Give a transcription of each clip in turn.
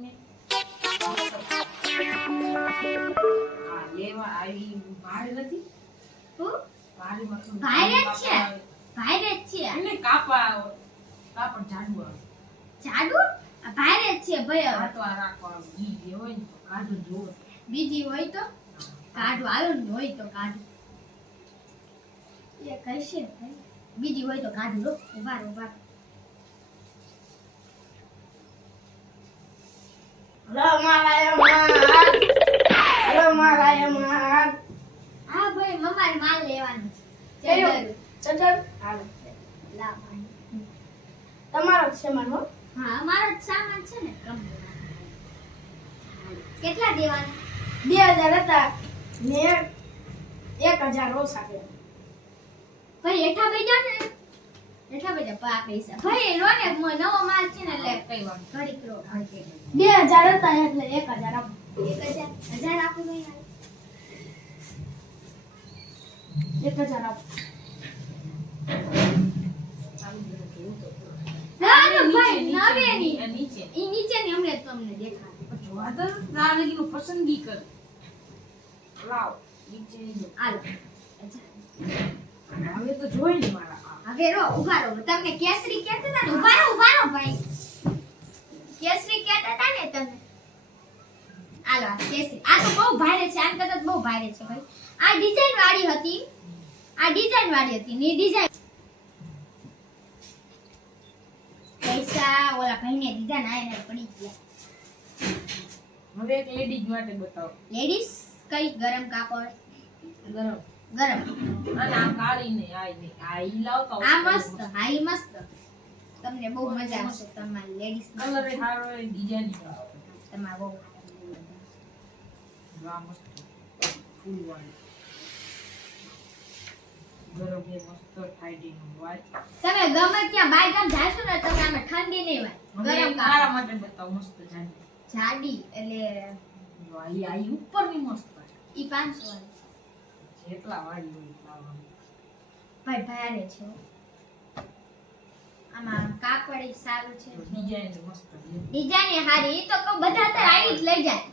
તમને આ લેવા આવી ભારે નથી હું ભારે માં ભારે છે એને કાપડ જાડું આવે જાડુ આ ભારે છે ભાઈ આ તો આ રાખવા બીજી હોય ને તો કાઢો જોવો બીજી હોય તો કાઢું આલો ને હોય તો કાઢું એ કઈશે ભાઈ બીજી હોય તો કાઢું લો ઉભા હા ભાઈ મમ્માને માલ લેવાનો છે ચદર હાલો લાવ ભાઈ. તમારો છે માનો હા અમારો જ સામાન છે ને કેટલા દેવાના 2000 હતા ને 1000 ઓછા કર્યા ભાઈ હેઠા બેસી જાઓ ને હેઠા બેસી જાઓ પા પૈસા ભાઈ રો ને નવો માલ છે ને એટલે કઈ વાત ઘડીક રો 2000 હતા એટલે 1000 આપો 1000 આપો ભાઈ 1000 આપો ચાલુ કરો જોવું તો ના ના ભાઈ નવે ની નીચે ઈ નીચે ની હમણે તમને દેખાડે જોવા તો ના લગીનું પસંદગી કર લાવ નીચે હાલો હવે તો જોઈ ને મારા હવે રો ઉભા રહો તમને કેસરી કહેતા હતા ને ઉભા રહો ભાઈ કેસરી કહેતા હતા ને તમે હાલો આ કેસરી આ તો બહુ ભારે છે આમ કરતા બહુ ભારે છે ભાઈ આ ડિઝાઇન વાળી હતી ની ડિઝાઇન પૈસા ઓલા ભાઈને દીધા ના એને પડી ગયા હવે એક લેડીઝ માટે બતાવો લેડીઝ કઈ ગરમ કાપડ ગરમ ગરમ અને આ કાળી ને આ ને આ ઈ લાવતા આ મસ્ત હા ઈ મસ્ત તમને બહુ મજા આવશે તમારી લેડીઝ કલર એ સારો એ ડિઝાઇન તમાર બહુ વાહ મસ્ત ફૂલ વાળી ગરમ એ મસ્ત ફાઈટિંગ વાય તમે ગમે ત્યાં બાય ગામ જાશો ને તમને આમાં ઠંડી નહીં વાય ગરમ મારા કાપડ માટે બતાવો મસ્ત જાડી જાડી એટલે જો આ ઉપર ની મસ્ત ઈ 500 વાળી જેટલા વાળી હોય એટલા વાળી ભાઈ ભારે છે આમાં કાપડ ય સારું છે ડિઝાઇન મસ્ત છે ડિઝાઇન હારી ઈ તો કહું બધા અત્યારે આવી જ લઈ જાય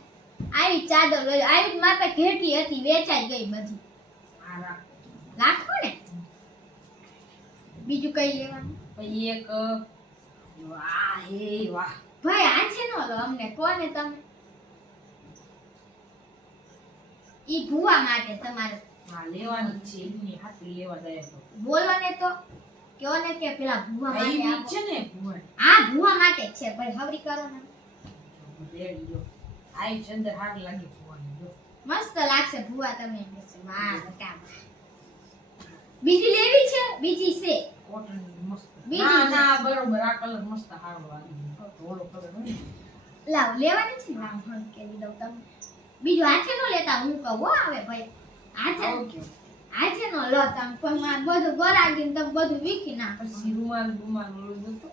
આવી ચાદર લઈ આવી જ માપે કેટલી હતી વેચાઈ ગઈ બધી આ રાખ રાખો ને બીજું કઈ લેવાનું પછી એક વાહ હે વાહ ભાઈ આ છે નો લો અમને કોને તમે ઈ ભૂવા માટે તમારે આ લેવાની છે એની હાથ લેવા જાય તો બોલો ને તો કયો ને કે પેલા ભૂવા આ ઈ માટે છે ને ભુવન આ ભૂવા માટે જ છે ભાઈ હવરી કરો ને રેડી જો આ ચંદર હાર લાગે ભુવન જો મસ્ત લાગશે ભૂવા તમે એમ કહેશો, વાહ બટા બીજી લેવી છે બીજી છે કોટન મસ્ત બીજું ના છે. ના બરોબર આ કલર મસ્ત હારો લાગે થોડો કલર હોય ને લાવ લેવાની છે ને લાવ હં કે દઉં તમે બીજું હાથે નો લેતા હું કહું હો આવે ભાઈ હાથે ઓકે હાથે નો લો તમે પણ આ બધું ગોરાગીને તમે બધું વીખી નાખો પછી રૂમાલ રૂમાલ ઓલું તો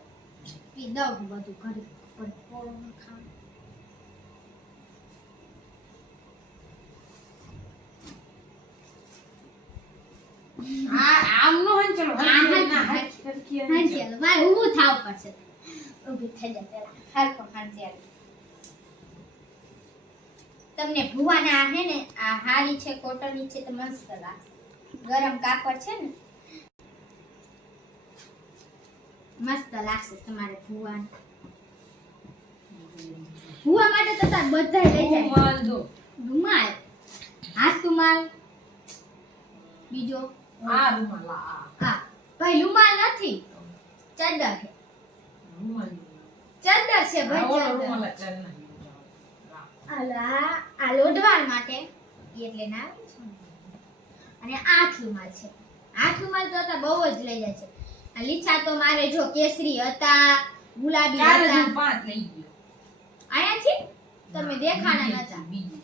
ઈ દઉં બધું ઘડી પણ પોળો ન ખાવ આમ નો હન ચલો આ હન ના હન. સરખી હન હાંજી હાલો મારે ઊભું થાવ પડશે ઊભી થઈ જાય પેલા હરખો હાંજી હાલો તમને ભુવાના હે ને આ હારી છે કોટનની છે તો મસ્ત લાગશે ગરમ કાપડ છે ને મસ્ત લાગશે તમારે ભુવાને ભુવા માટે તો તાર બધા લઈ જાય રૂમાલ દો રૂમાલ હાથ રૂમાલ બીજો આ રૂમાલ આ હા ભાઈ રૂમાલ નથી ચદ્દર છે રૂમાલ ચદ્દર છે આ ભાઈ ઓલો ચદ્દર રૂમાલ ચલ ના અલા આ લોઢવાળ માટે ઈ એટલે ના આવે છે ને. અને આઠ રૂમાલ છે આઠ રૂમાલ તો અત્યારે બહુ જ લઈ જાય છે આ લીચા તો મારે જો કેસરી હતા ગુલાબી ચાર હતા હજુ પાંચ લઈ ગયો આયા છે તમે દેખાણા બીજી નતા બીજી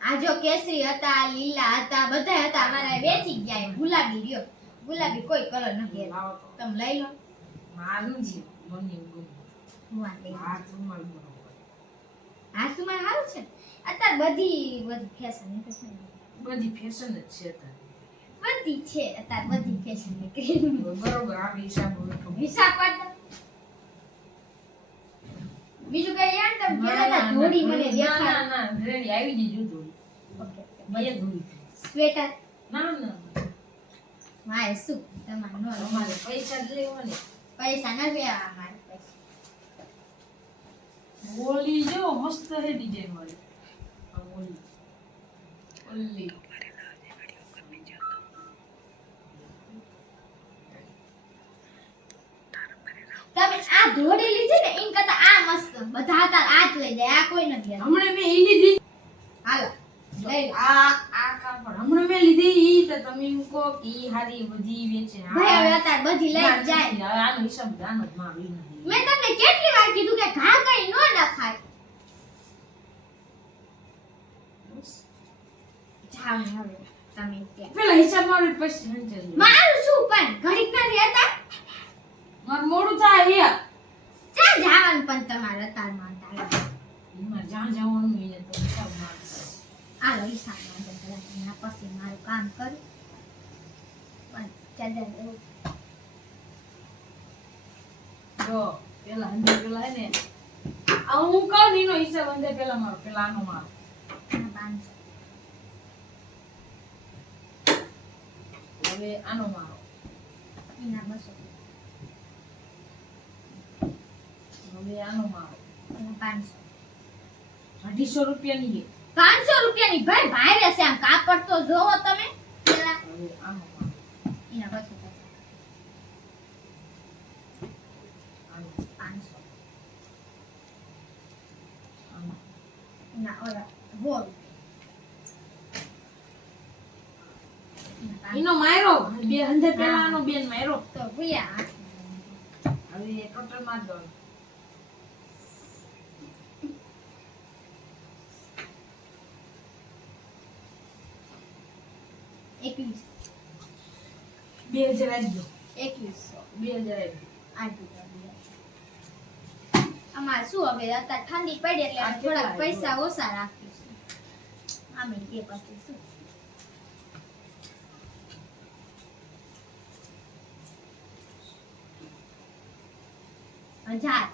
આ જો કેસરી હતા લીલા હતા બધા હતા અમારા વેચી ગયા એમ. ગુલાબી રહ્યો ગુલાબી કોઈ કલર નથી એનો. લાવો તો તમે લઈ લો મારું છે મને ગમે હું આ લઈ લઉં. આ રૂમાલ બરોબર આ સુમાર સારું છે અત્યારે બધી ફેશન નીકળે છે ને. બધી ફેશન જ છે અત્યારે બધી છે અત્યારે બધી ફેશન નીકળી બરોબર આ હિસાબ બેઠો હિસાબ કરતો બીજું કઈ યાર તમે કહેતા હતા ધોડી મને દેખાડ. ના રેડી આવી જજો જોડી ઓકે બે ધોડી સ્વેટર ના મારે શું તમારે નો અમારે પૈસા જ લેવા ને પૈસા નથી આ મારે પૈસા. ઓલી જો મસ્ત હે ડિઝાઇન વાળી આ ઓલી ઓલી તમે આ ધોડી લીધી ને એન કરતા આ મસ્ત બધા હતા આ જ લઈ જાય આ કોઈ નથી લેતું. હમણે મેં ઈ લીધી હાલો લઈ લો. આ કાપડ હમણે મેં લીધી ઈ તો તમે એમ કહો કે ઈ હારી બધી વેચે ભાઈ હવે અત્યારે બધી લઈ જ જાય. હવે આનો હિસાબ આનો જ માં આવી નથી મેં તમને કેટલી વાર કીધું કે ઘા કઈ નો નખાય. જાઓ ને હવે તમે ત્યાં. પેલા હિસાબ મારો પછી હંચલ મારું શું પણ ઘડીક ના રહેતા માર મોડું થાય હે ક્યાં જવાનું પણ તમારે અત્યારમાં તારે. એમાં જ્યાં જવાનું એ તો હિસાબ માર હાલો હિસાબ માટે પેલા એના પછી મારું કામ કરું પણ ચાદર એવું જો પેલા હંદે પેલા હે ને આ હું કહું ને એનો હિસાબ હંદે પેલા મારો પેલા આનો મારો 500 હવે આનો મારો એના 200 હવે આનો મારો એના 500 250 રૂપિયાની છે 500 રૂપિયાની ભાઈ ભાઈ રહેશે આમ કાપડ તો જોવો તમે પેલા હવે આનો મારો એના 200 આનો 500 આનો એના ઓલા બોલ એનો માયરો બે હંદે પેલા આનો બેન માયરો તો ભૂયા હવે ટોટલ માર દો 21 2000 આપજો 2100 2000 આપજો અમાર શું હવે અત્યારે ઠંડી પડી એટલે આ અમે કેટલા થોડા પૈસા ઓછા રાખીશું આમે કે પછી શું 1000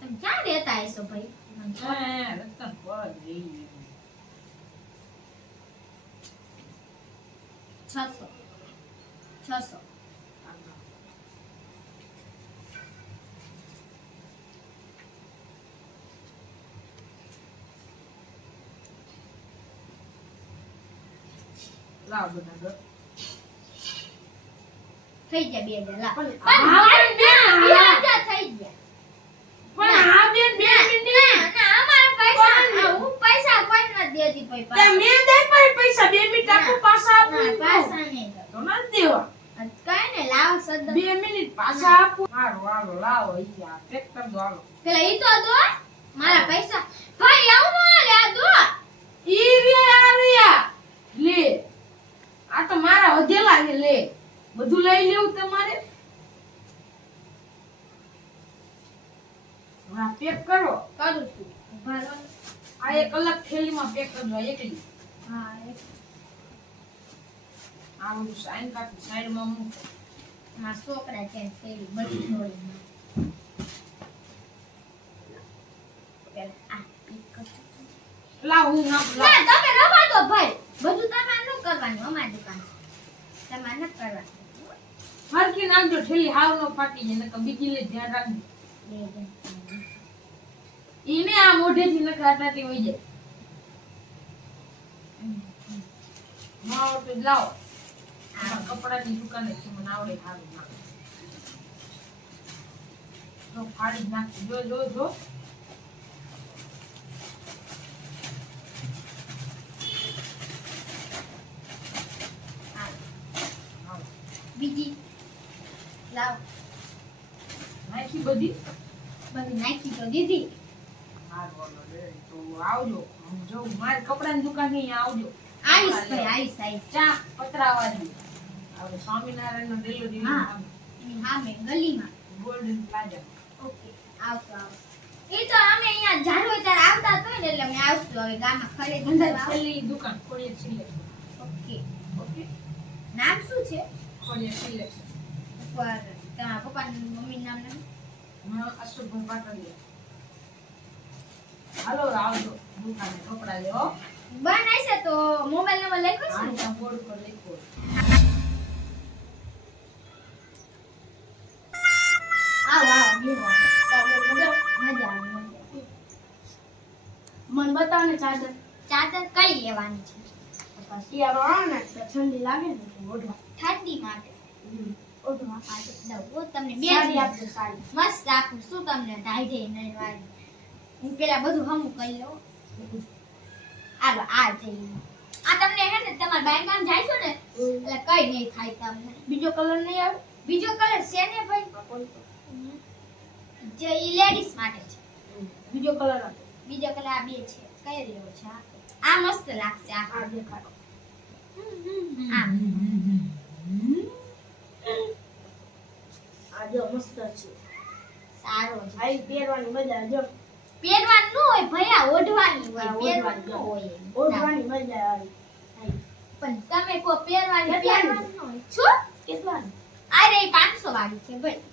તમે ક્યાં રહેતા હશો ભાઈ મને કહો. હા રતન પર જઈ 600 લાવ બધા દો થઈ ગયા 2000 લા પણ પણ આ ભાઈ, બેન, 2000 થઈ ગયા પણ આ બેન બે મિનિટ ના અમારા પૈસા હું પૈસા કોઈ નથી દેતી ભાઈ તે મેં દે ભાઈ પૈસા 2 મિનિટ આપો પાછા આપો ના પાછા નહીં દો. તો ના દેવા કઈ ને લાવ સદ 2 મિનિટ પાછા આપો હારો હાલો લાવો ઈ આ પેક કર દો હાલો પેલા ઈ તો દો મારા પૈસા ભાઈ આવું નો લે આ દો ઈ રે આ રહ્યા લે આ તો મારા વધેલા છે લે બધું લઈ લેવું તમારે હા પેક કરો કરું છું ઉભા રહો આ એક અલગ થેલીમાં પેક કરજો એકલી હા આ બધું સાઈન કાપી સાઈડમાં મૂકો મારા છોકરા છે થેલી બધી જોડી પેલા આ ઈ કરજો. લાવ હું નાખ ના તમે રવા દો ભાઈ બધું તમારે ન કરવાનું અમારી દુકાન છે. તમારે ન કરવાનું હરખી નાખજો થેલી હાવ નો ફાટી જાય નકર બીજી લે ધ્યાન રાખજો બે જણ. ઈને આ મોઢેથી નકર આટલાથી વઈ જાય માવો તો લાવો આ કપડાની દુકાને છે મને આવડે સારું નાખ તો ફાડી જ નાખજો જો જો જો હાલો. બીજી લાવ નાખી બધી બધી નાખી તો દીધી હાલો હાલો લે તો આવજો હું જોઉં મારી કપડાની દુકાન છે અહીંયા આવજો આઈસ ભાઈ આઈસ ચા પતરાવાળી આપણે સ્વામિનારાયણનો ડિલિવરી હા. એની સામે ગલીમાં ગોલ્ડન પ્લાઝા ઓકે આવશું આવશું. ઈ તો અમે અહીંયા જારું હોય ત્યારે આવતા જ હોય ને એટલે અમે આવશું હવે ગામમાં ખરીદી કરવા. છેલ્લી દુકાન ખોડિયાર સિલેક્શન. ઓકે. ઓકે નામ શું છે? ખોડિયાર સિલેક્શન. ઉપર તમારા પપ્પાનું મમ્મીનું નામ નથી? હા અશોકભાઈ પાટડિયા. હાલો આવજો દુકાને કપડા લેવો. બંધ હશે તો મોબાઈલ નંબર લખ્યો છે ને? આ બોર્ડ પર લખો. આવો આવો બેહો. મજા મજા આવે. મન બતાવ ને ચાદર. ચાદર કઈ લેવાની છે? શિયાળો આવે ને તો ઠંડી લાગે ને તો ઓઢવા. ઠંડી માટે ઓઢવા. માટે દઉં તમને બે સાડી જ આપજો સાડી. મસ્ત આપું. શું તમને ઢાઈ નહીં વાળી. હું પેલા બધું હમું કરી લઉં. આલો આ જઈ. આ તમને હે ને તમારા બેંક કામ જાય છો ને એટલે કઈ નહીં થાય તમને. બીજો કલર નહીં આવે? બીજો કલર છે ને ભાઈ? જે ઈ લેડીઝ માટે છે. બીજો કલર આપો. બીજો કલર આ બે છે. કયો લેવો છે? આ મસ્ત લાગશે. આ આ દેખાડો. આ આ જો મસ્ત છે. સારો છે. આ પહેરવાની મજા જો. પહેરવાનું ન હોય ભૈયા, ઓઢવાની હોય. હા, પહેરવાનું ન ઓઢવાની. હોય. ઓઢવાની મજા આવે. પણ તમે કો પહેરવાની કેટલાની? પહેરવાનું ન હોય. શું? કેટલાની? આ રે 500 વાળી છે ભાઈ.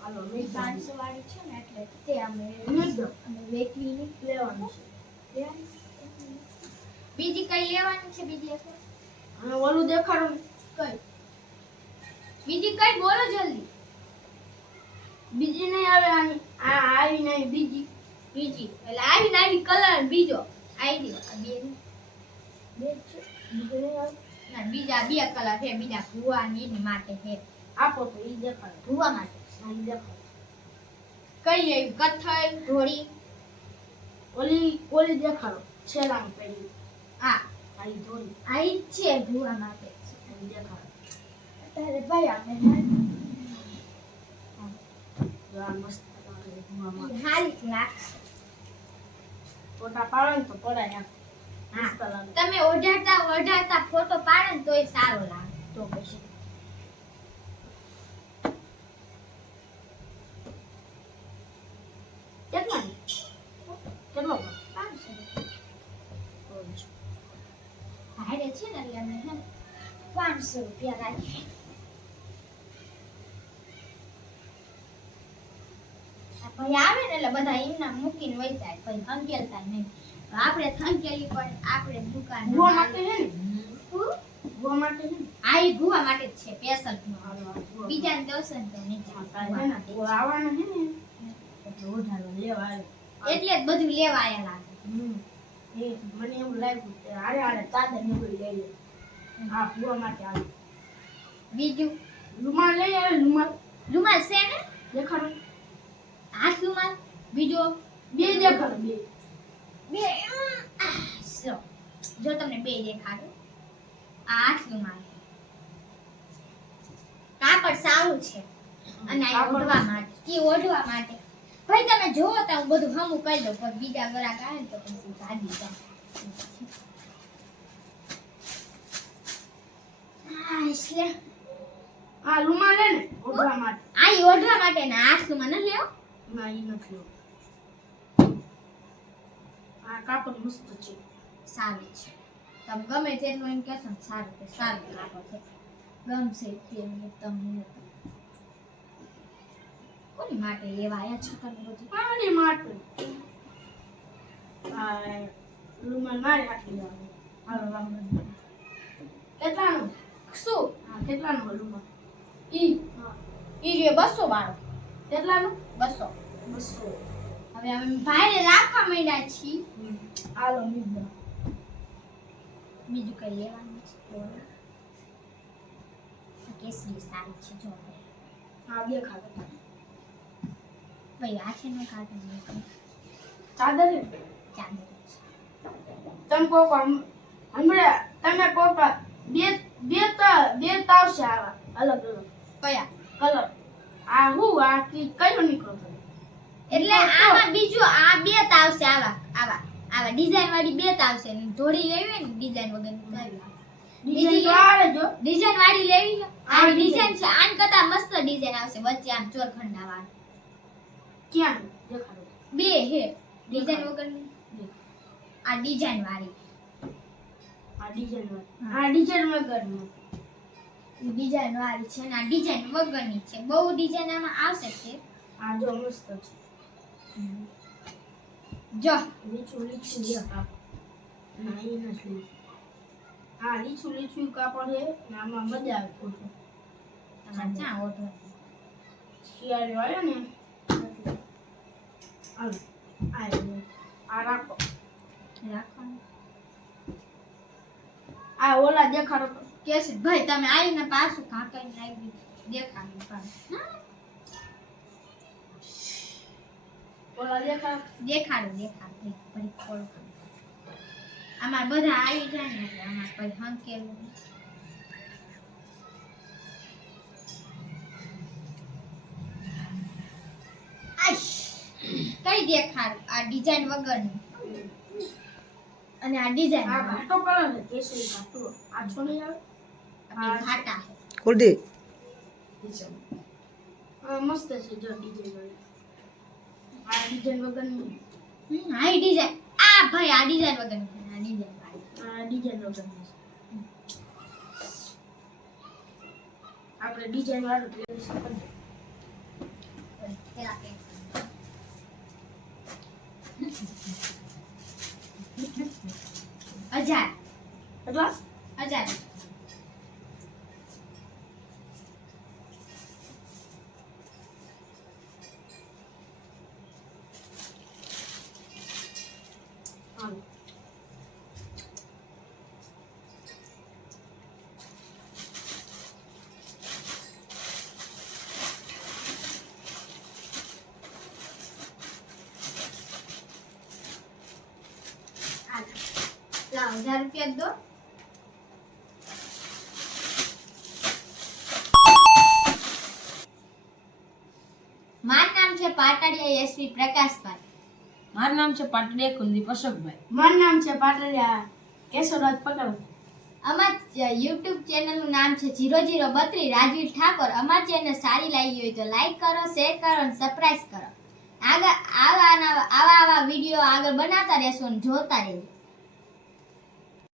હાલો મેં 500 વાળી છે ને એટલે તે અમે નહીં વેચવી નહીં. લેવાનું છે. લેવાની છે. બીજી કઈ લેવાની છે? બીજી એક અને ઓલું દેખાડો ને. કઈ? બીજી કઈ બોલો જલ્દી. બીજી નહીં આવે આની. આ આવી નહીં બીજી. બીજી એટલે આવી કલર બીજો આઈડી બે બે જ છે. બીજી નહીં આવે. ના બીજા બે કલર છે. બીજા ભુવાની એની માટે છે. આપો તો ઈ દેખાડો. ભુવા માટે આ ઈ દેખાડો. કઈ લેવી? કથ્થઈ, ધોળી? ઓલી દેખાડો. છેલામાં પડી. આ આ ઈ ધોળી. આ ઈ જ છે ભુવા માટે. આ ઈ દેખાડો. અત્યારે ભાઈ અમે જો આ મસ્ત લાગે ધોવામાં. હારી લાગશે. ફોટા પાડો ને તો પડાય આમ. હા. મસ્ત લાગે. તમે ઓઢાડતા ફોટો પાડે ને તોય સારો લાગે. તો પછી કેટલાની? કેટલો 500 ભાડે છે ને એટલે અમે હે 500 રૂપિયા રાખીએ. આ ભાઈ આવે ને એટલે બધા એમના મૂકીને વહી જાય. ભાઈ થંકેલતા નહીં. આપણે થંકેલી પણ આપણે દુકાન ભૂવા માટે છે ને? હું? ભૂવા માટે છે ને? આ ઈ ભુવા માટે જ છે સ્પેશિયલ. હાલો, આ ભૂવા. બીજાને દોસન તો નહીં હા, ચાલે. કાંઈ છે ને? ભૂવા આવવાના છે ને? એટલે ઓઢાડવા લેવા આવે. એટલે જ બધું લેવા આયા લાગે. એ મને એવું લાગ્યું કે આડે ચાદર ને બધું લઈ લે. હા ભૂવા માટે આવે. બીજું રૂમાલ લઈ આવે. રૂમાલ રૂમાલ છે ને? દેખાડો. હાથ રૂમાલ બીજો બે દેખાડો. બે બે સો જો તમને બે દેખાડો. આ હાથ રૂમાલ કાપડ સારું છે અને આ કાપડ ઓઢવા માટે. ઈ ઓઢવા માટે ભાઈ તમે જોવો તો હું બધું હમું કહી દઉં પણ બીજા ગરાક આવે ને તો પછી ભાગી જાય. આ એટલે આ રૂમાલ લે ને ઓઢવા માટે. આ ઈ ઓઢવા માટે ને હાથ રૂમાલ ન લેવો. ના ઈ નથી લેવું. આ કાપડ મસ્ત છે. સારું છે. તમે ગમે તેટલું એમ કહેશો ને સારું છે. સારું કાપડ છે. ગમશે તેમને તમને. કોની માટે લેવા આયા છો તમે બધું? પાણી માટે. આ રૂમાલ મારી હાથે લાવો. હાલો વાંધો. કેટલાનો? શું? હા કેટલાનો રૂમાલ? ઈ હા ઈ રહ્યો 200 વાળો. કેટલાનો? 200. 200. હવે અમે ભાઈને રાખવા માંડ્યા છીએ. હાલો નીકળો. બીજું કઈ લેવાનું છે? બોલો. આ કેસરી સારી છે જો. હા દેખાડો. ભાઈ આ છે ને કાઢી નાખો. ચાદર છે? ચાંદી છે. તમે કોક હમણાં તમે કોક બે તાવશે આવા અલગ અલગ કયા? કલર. આ હું આ કયો નીકળો તમે? એટલે આમાં બીજું આ બે આવશે. આવા ડિઝાઇન વાળી બે આવશે. થોડી લેવી હોય ને ડિઝાઇન વગરની તો આવી. ડિઝાઇન તો આવે જો. ડિઝાઇન વાળી લેવી છે? આ આ ડિઝાઇન છે. આન કરતા મસ્ત ડિઝાઇન આવશે વચ્ચે આમ ચોરખંડા વાળી. ક્યાં દેખાડો બે હે ડિઝાઇન વગરની આ ડિઝાઇન વાળી આ ડિઝાઇન વગરનું ડિઝાઇન વાળી છે ને આ ડિઝાઇન વગરની છે બહુ ડિઝાઇન આમાં આવશે છે આ જો મસ્ત છે જો લીચું દેખાડો ના એ નથી હા લીચું કાપડ છે ને આમાં મજા આવે ફોટો તમારે ક્યાં ઓઢો શિયાળો આવ્યો ને હાલો આ રાખો રાખવાનું આ ઓલા દેખાડો કેસરી ભાઈ તમે આવીને પાછું કાકાઈને આવી દેખાડું પાછું ઓલા દેખાડો દેખાડું ફરી ખોલ અમાર બધા આવી જાય ને એટલે અમાર પછી હંકેલું આશ કઈ દેખાડું આ ડિઝાઇન વગરની અને આ ડિઝાઇન આ ઘાટો કલર છે કેસરી ઘાટો આ છો નહીં આવે આ ઘાટા છે કુલદીપ મસ્ત છે જો ડિઝાઇન આ ડિઝાઇન વગરની આ ડિઝાઇન આ ભાઈ આ ડિઝાઇન વગરની છે આ ડિઝાઇન વાળી આ ડિઝાઇન વગરની છે આપણે ડિઝાઇન વાળું લેવું છે પેલા પેક હજાર એટલે 1000 હાલો લાવ 1000 રૂપિયા દો મારું નામ છે પાટડિયા એસવી પ્રકાશભાઈ મારું નામ છે પાટડિયા કુલદીપ અશોકભાઈ મારું નામ છે પાટડિયા કેશવરાજ પટેલ અમાર YouTube ચેનલનું નામ છે 0032 રાજવીર ઠાકોર અમાર ચેનલ સારી લાગી હોય તો લાઈક કરો શેર કરો અને સબસ્ક્રાઇબ કરો આગળ આવા વિડીયો આગળ બનાવતા રહેશો અને જોતા રહેજો